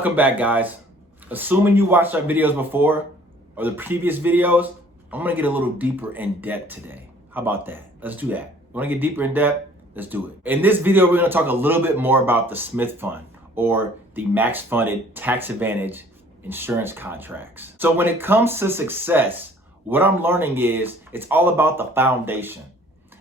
Welcome back, guys. Assuming you watched our videos before or the previous videos, I'm gonna get a little deeper in depth today. How about that? Let's do that. You wanna get deeper in depth? Let's do it. In this video, we're gonna talk a little bit more about the Smith Fund or the max funded tax advantage insurance contracts. So when it comes to success, what I'm learning is it's all about the foundation.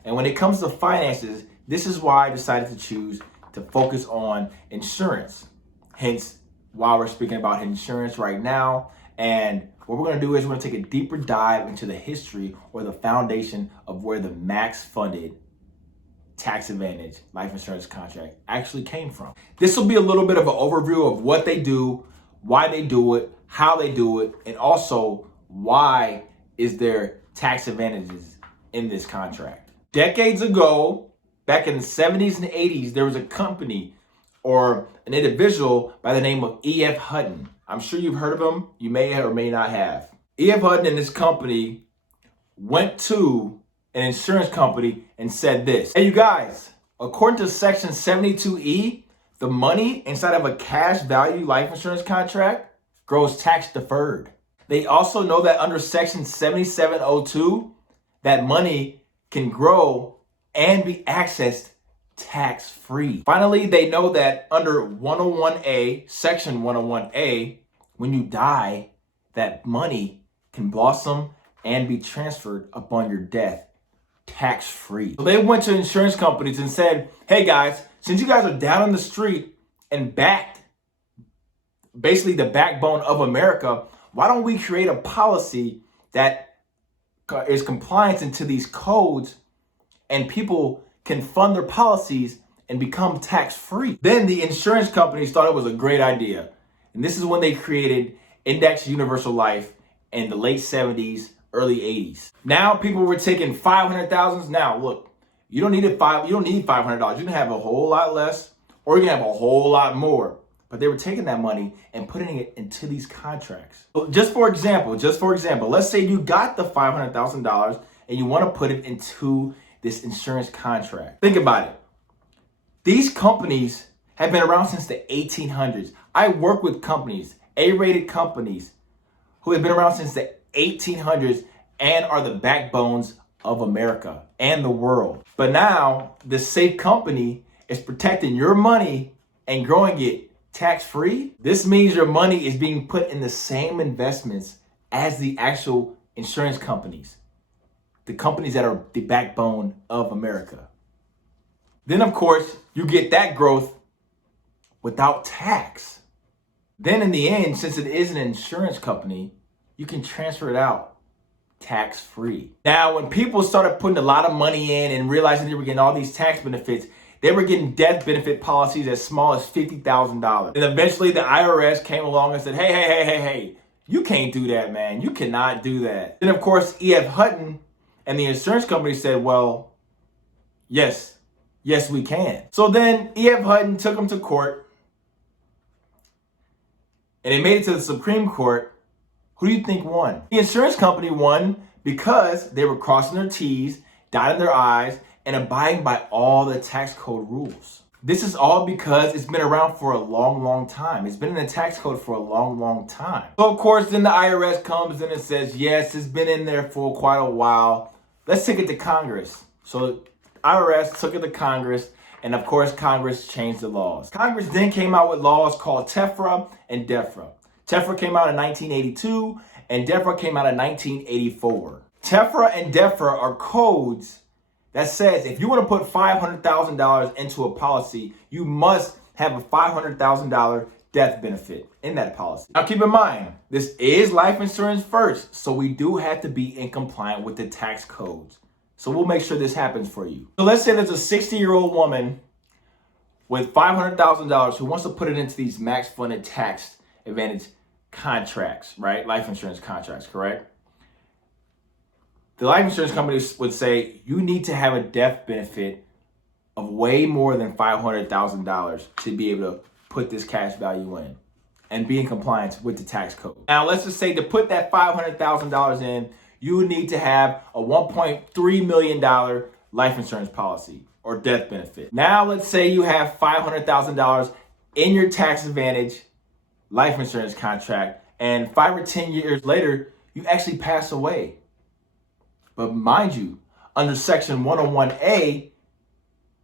And when it comes to finances, this is why I decided to choose to focus on insurance. Hence, why we're speaking about insurance right now. And what we're gonna do is we're gonna take a deeper dive into the history or the foundation of where the max funded tax advantage life insurance contract actually came from. This will be a little bit of an overview of what they do, why they do it, how they do it, and also why is there tax advantages in this contract. Decades ago, back in the 70s and 80s, there was a company or an individual by the name of E.F. Hutton. I'm sure you've heard of him. You may or may not have. E.F. Hutton and his company went to an insurance company and said this: hey, you guys, according to section 72E, the money inside of a cash value life insurance contract grows tax deferred. They also know that under section 7702, that money can grow and be accessed tax-free. Finally, they know that under 101A, section 101A, when you die, that money can blossom and be transferred upon your death tax-free. So they went to insurance companies and said, hey guys, since you guys are down on the street and backed, basically the backbone of America, why don't we create a policy that is compliant into these codes and people can fund their policies and become tax-free? Then the insurance companies thought it was a great idea. And this is when they created Indexed Universal Life in the late 70s, early 80s. Now people were taking $500,000. Now look, you don't need $500. You can have a whole lot less, or you can have a whole lot more. But they were taking that money and putting it into these contracts. So just for example, let's say you got the $500,000 and you want to put it into this insurance contract. Think about it. These companies have been around since the 1800s. I work with companies, A-rated companies, who have been around since the 1800s and are the backbones of America and the world. But now the safe company is protecting your money and growing it tax-free. This means your money is being put in the same investments as the actual insurance companies, the companies that are the backbone of America. Then, of course, you get that growth without tax. Then in the end, since it is an insurance company, you can transfer it out tax-free. Now, when people started putting a lot of money in and realizing they were getting all these tax benefits, they were getting death benefit policies as small as $50,000. And eventually the IRS came along and said, hey, you can't do that, man. You cannot do that. Then, of course, E.F. Hutton and the insurance company said, well, yes, we can. So then E.F. Hutton took them to court and they made it to the Supreme Court. Who do you think won? The insurance company won because they were crossing their T's, dotting their I's, and abiding by all the tax code rules. This is all because it's been around for a long time. It's been in the tax code for a long time. So of course, then the IRS comes in and says, yes, it's been in there for quite a while. Let's take it to Congress. So IRS took it to Congress, and of course, Congress changed the laws. Congress then came out with laws called TEFRA and DEFRA. TEFRA came out in 1982, and DEFRA came out in 1984. TEFRA and DEFRA are codes that says if you want to put $500,000 into a policy, you must have a $500,000 death benefit in that policy. Now keep in mind, this is life insurance first, so we do have to be in compliance with the tax codes. So we'll make sure this happens for you. So let's say there's a 60-year-old woman with $500,000 who wants to put it into these max funded tax advantage contracts, right? Life insurance contracts, correct? The life insurance companies would say you need to have a death benefit of way more than $500,000 to be able to put this cash value in and be in compliance with the tax code. Now, let's just say to put that $500,000 in, you would need to have a $1.3 million life insurance policy or death benefit. Now, let's say you have $500,000 in your tax advantage life insurance contract, and 5 or 10 years later, you actually pass away. But mind you, under Section 101A,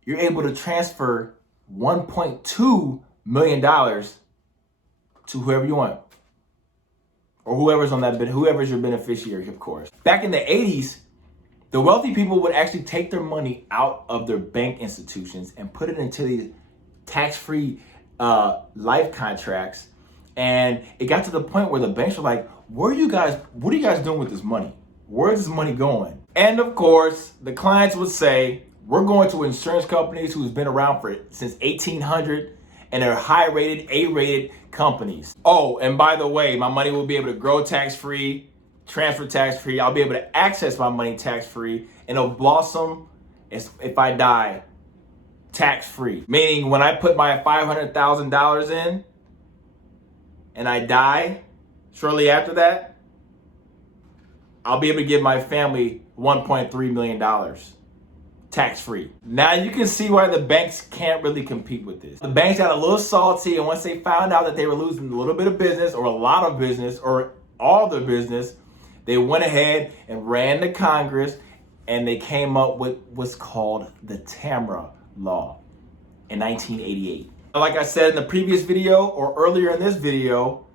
you're able to transfer $1.2 million to whoever you want, or whoever's your beneficiary, of course. Back in the 80s, the wealthy people would actually take their money out of their bank institutions and put it into these tax-free life contracts. And it got to the point where the banks were like, what are you guys doing with this money? Where's this money going? And of course, the clients would say, we're going to insurance companies who's been around since 1800 and they're high-rated, A-rated companies. Oh, and by the way, my money will be able to grow tax-free, transfer tax-free. I'll be able to access my money tax-free, and it'll blossom if I die tax-free. Meaning when I put my $500,000 in and I die shortly after that, I'll be able to give my family $1.3 million tax-free. Now you can see why the banks can't really compete with this. The banks got a little salty, and once they found out that they were losing a little bit of business or a lot of business or all their business, they went ahead and ran to Congress and they came up with what's called the TAMRA law in 1988. Like I said in the previous video or earlier in this video,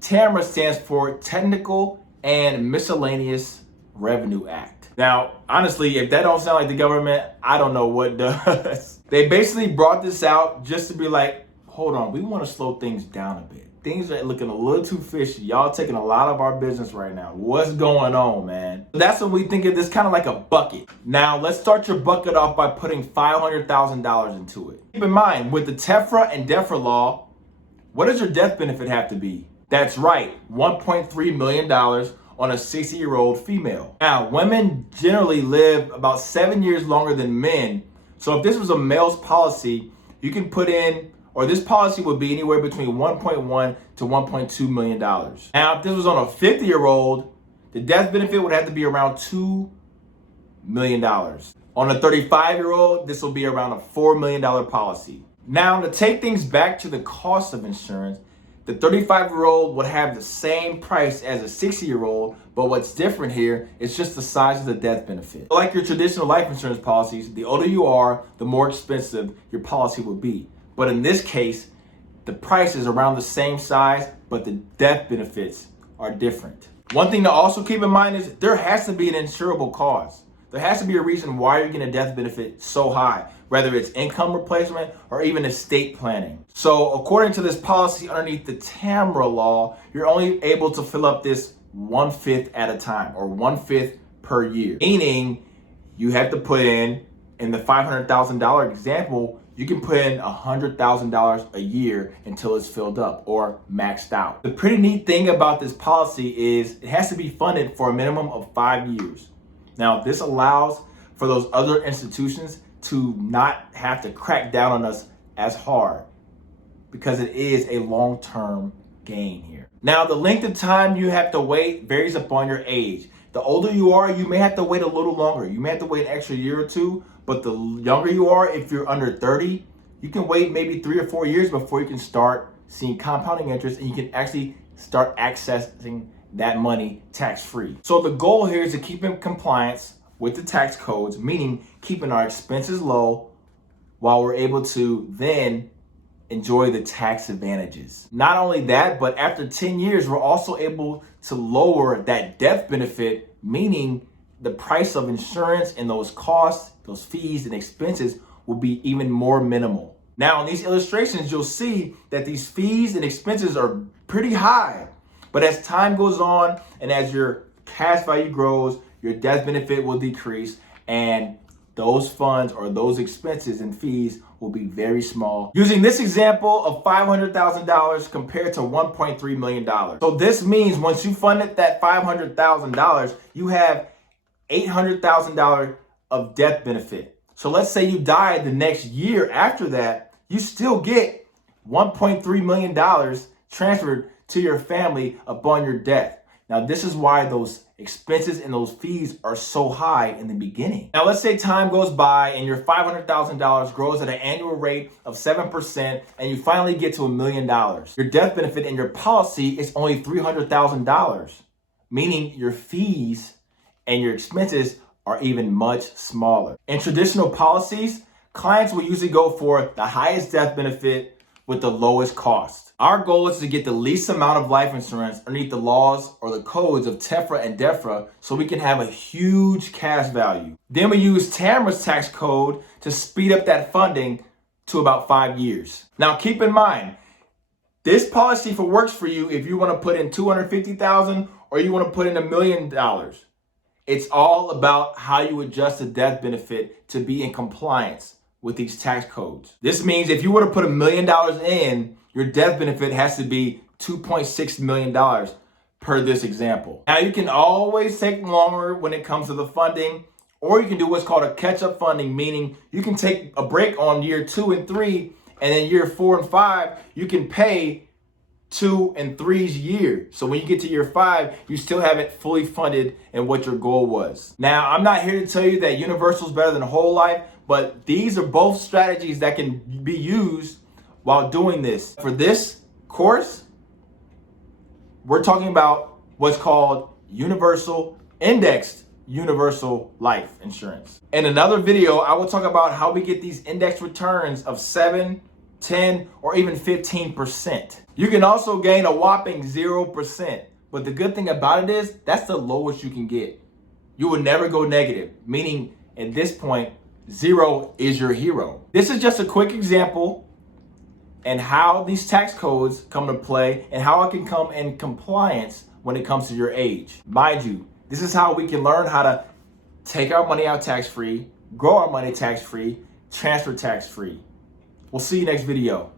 TAMRA stands for Technical and Miscellaneous Revenue Act. Now, honestly, if that don't sound like the government, I don't know what does. They basically brought this out just to be like, hold on, we want to slow things down a bit. Things are looking a little too fishy. Y'all taking a lot of our business right now. What's going on, man? That's when we think of this kind of like a bucket. Now, let's start your bucket off by putting $500,000 into it. Keep in mind, with the TEFRA and DEFRA law, what does your death benefit have to be? That's right, $1.3 million on a 60-year-old female. Now, women generally live about 7 years longer than men. So if this was a male's policy, you can put in, or this policy would be anywhere between $1.1 to $1.2 million. Now, if this was on a 50-year-old, the death benefit would have to be around $2 million. On a 35-year-old, this will be around a $4 million policy. Now, to take things back to the cost of insurance, the 35-year-old would have the same price as a 60-year-old, but what's different here is just the size of the death benefit. Like your traditional life insurance policies, the older you are, the more expensive your policy would be. But in this case, the price is around the same size, but the death benefits are different. One thing to also keep in mind is there has to be an insurable cause. There has to be a reason why you're getting a death benefit so high, whether it's income replacement or even estate planning. So according to this policy underneath the TAMRA law, you're only able to fill up this 1/5 at a time, or 1/5 per year. Meaning you have to put in the $500,000 example, you can put in $100,000 a year until it's filled up or maxed out. The pretty neat thing about this policy is it has to be funded for a minimum of 5 years. Now, this allows for those other institutions to not have to crack down on us as hard because it is a long-term gain here. Now, the length of time you have to wait varies upon your age. The older you are, you may have to wait a little longer. You may have to wait an extra year or two, but the younger you are, if you're under 30, you can wait maybe 3 or 4 years before you can start seeing compounding interest and you can actually start accessing that money tax-free. So the goal here is to keep in compliance with the tax codes, meaning keeping our expenses low while we're able to then enjoy the tax advantages. Not only that, but after 10 years, we're also able to lower that death benefit, meaning the price of insurance and those costs, those fees and expenses will be even more minimal. Now, in these illustrations, you'll see that these fees and expenses are pretty high. But as time goes on and as your cash value grows, your death benefit will decrease and those funds or those expenses and fees will be very small. Using this example of $500,000 compared to $1.3 million. So this means once you funded that $500,000, you have $800,000 of death benefit. So let's say you die the next year after that, you still get $1.3 million transferred to your family upon your death. Now, this is why those expenses and those fees are so high in the beginning. Now, let's say time goes by and your $500,000 grows at an annual rate of 7% and you finally get to $1 million. Your death benefit in your policy is only $300,000, meaning your fees and your expenses are even much smaller. In traditional policies, clients will usually go for the highest death benefit with the lowest cost. Our goal is to get the least amount of life insurance underneath the laws or the codes of TEFRA and DEFRA so we can have a huge cash value. Then we use Tamara's tax code to speed up that funding to about 5 years. Now keep in mind, this policy works for you if you want to put in $250,000 or you want to put in $1 million. It's all about how you adjust the death benefit to be in compliance with these tax codes. This means if you were to put $1 million in, your death benefit has to be $2.6 million per this example. Now you can always take longer when it comes to the funding, or you can do what's called a catch-up funding, meaning you can take a break on year 2 and 3, and then year 4 and 5, you can pay 2 and 3's year. So when you get to year 5, you still have it fully funded and what your goal was. Now, I'm not here to tell you that universal is better than whole life, but these are both strategies that can be used while doing this. For this course, we're talking about what's called universal indexed universal life insurance. In another video, I will talk about how we get these index returns of 7, 10, or even 15%. You can also gain a whopping 0%. But the good thing about it is that's the lowest you can get. You will never go negative, meaning at this point, 0 is your hero. This is just a quick example and how these tax codes come to play and how it can come in compliance when it comes to your age. Mind you, this is how we can learn how to take our money out tax-free, grow our money tax-free, transfer tax-free. We'll see you next video.